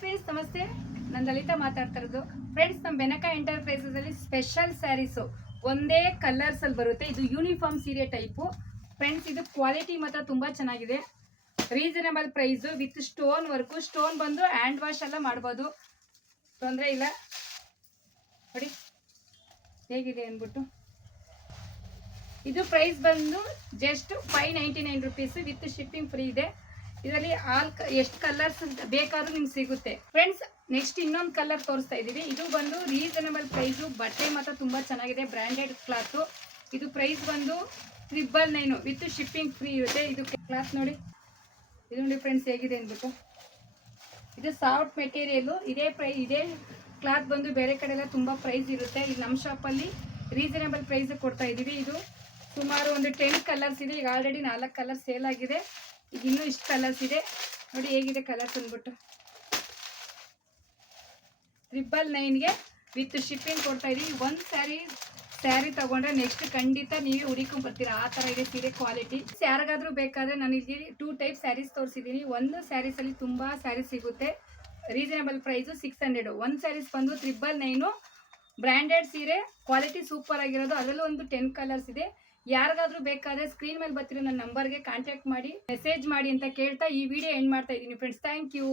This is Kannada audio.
ಫ್ರೆಂಡ್ಸ್ ನಮಸ್ತೆ, ನಾನು ಲಲಿತಾ ಮಾತಾಡ್ತಾ ಇರೋದು. ಫ್ರೆಂಡ್ಸ್, ನಮ್ಮ ಬೆನಕ ಎಂಟರ್ಪ್ರೈಸಸ್ ಅಲ್ಲಿ ಸ್ಪೆಷಲ್ ಸ್ಯಾರೀಸು ಒಂದೇ ಕಲರ್ಸ್ ಅಲ್ಲಿ ಬರುತ್ತೆ. ಇದು ಯೂನಿಫಾರ್ಮ್ ಸೀರೆ ಟೈಪು. ಫ್ರೆಂಡ್ಸ್, ಇದು ಕ್ವಾಲಿಟಿ ಮಾತ್ರ ತುಂಬಾ ಚೆನ್ನಾಗಿದೆ. Reasonable price with stone work. Stone ಬಂದು ಹ್ಯಾಂಡ್ ವಾಶ್ ಎಲ್ಲ ಮಾಡ್ಬೋದು, ತೊಂದರೆ ಇಲ್ಲ. ನೋಡಿ ಹೇಗಿದೆ ಅಂದ್ಬಿಟ್ಟು. ಇದು ಪ್ರೈಸ್ ಬಂದು just 599 rupees with shipping free ಇದೆ. ಇದರಲ್ಲಿ ಎಷ್ಟು ಕಲರ್ಸ್ ಬೇಕಾದ್ರೂ ನಿಮ್ಗೆ ಸಿಗುತ್ತೆ. ಫ್ರೆಂಡ್ಸ್, ನೆಕ್ಸ್ಟ್ ಇನ್ನೊಂದು ಕಲರ್ ತೋರಿಸ್ತಾ ಇದ್ದೀವಿ. ಇದು ಬಂದು ರೀಸನಬಲ್ ಪ್ರೈಸು. ಬಟ್ಟೆ ಮಾತ್ರ ತುಂಬಾ ಚೆನ್ನಾಗಿದೆ, ಬ್ರ್ಯಾಂಡೆಡ್ ಕ್ಲಾತು. ಇದು ಪ್ರೈಸ್ ಬಂದು 999 ವಿತ್ ಶಿಪ್ಪಿಂಗ್ ಫ್ರೀ ಇರುತ್ತೆ. ಇದು ಕ್ಲಾತ್ ನೋಡಿ, ಇದು ನೋಡಿ ಫ್ರೆಂಡ್ಸ್ ಹೇಗಿದೆ ಅಂದ್ಬಿಟ್ಟು. ಇದು ಸಾಫ್ಟ್ ಮೆಟೀರಿಯಲ್. ಇದೇ ಕ್ಲಾತ್ ಬಂದು ಬೇರೆ ಕಡೆ ಎಲ್ಲ ತುಂಬಾ ಪ್ರೈಸ್ ಇರುತ್ತೆ. ಇದು ನಮ್ಮ ಶಾಪಲ್ಲಿ ರೀಸನಬಲ್ ಪ್ರೈಸ್ ಕೊಡ್ತಾ ಇದ್ದೀವಿ. ಇದು ಸುಮಾರು ಒಂದು 10 ಕಲರ್ಸ್ ಇದೆ. ಈಗ ಆಲ್ರೆಡಿ 4 ಕಲರ್ ಸೇಲ್ ಆಗಿದೆ. ಈಗ ಇನ್ನೂ ಇಷ್ಟು ಕಲರ್ಸ್ ಇದೆ. ನೋಡಿ ಹೇಗಿದೆ ಕಲರ್ಸ್ ಅಂದ್ಬಿಟ್ಟು. 999ಗೆ ವಿತ್ ಶಿಪ್ಪಿಂಗ್ ಕೊಡ್ತಾ ಇದೀವಿ. ಒಂದು ಸ್ಯಾರಿ ತಗೊಂಡ್ರೆ ನೆಕ್ಸ್ಟ್ ಖಂಡಿತ ನೀವೇ ಹುಡುಕೊಂಡ್ ಬರ್ತೀರಾ, ಆ ಥರ ಇದೆ ಸೀರೆ ಕ್ವಾಲಿಟಿ. ಯಾರಿಗಾದ್ರೂ ಬೇಕಾದ್ರೆ ನಾನು ಇಲ್ಲಿ 2 ಟೈಪ್ ಸ್ಯಾರೀಸ್ ತೋರಿಸಿದ್ದೀನಿ. ಒಂದು ಸ್ಯಾರೀಸ್ ಅಲ್ಲಿ ತುಂಬಾ ಸ್ಯಾರೀಸ್ ಸಿಗುತ್ತೆ. Reasonable price 600. ಒಂದು ಸ್ಯಾರೀಸ್ ಬಂದು 999. ಬ್ರ್ಯಾಂಡೆಡ್ ಸೀರೆ, ಕ್ವಾಲಿಟಿ ಸೂಪರ್ ಆಗಿರೋದು. ಅದರಲ್ಲೂ ಒಂದು 10 ಕಲರ್ಸ್ ಇದೆ. ಯಾರಿಗಾದ್ರೂ ಬೇಕಾದ್ರೆ ಸ್ಕ್ರೀನ್ ಮೇಲೆ ಬರ್ತಿರೋ ನನ್ನ ನಂಬರ್ಗೆ ಕಾಂಟ್ಯಾಕ್ಟ್ ಮಾಡಿ, ಮೆಸೇಜ್ ಮಾಡಿ ಅಂತ ಕೇಳ್ತಾ ಈ ವಿಡಿಯೋ ಎಂಡ್ ಮಾಡ್ತಾ ಇದ್ದೀನಿ ಫ್ರೆಂಡ್ಸ್. Thank you.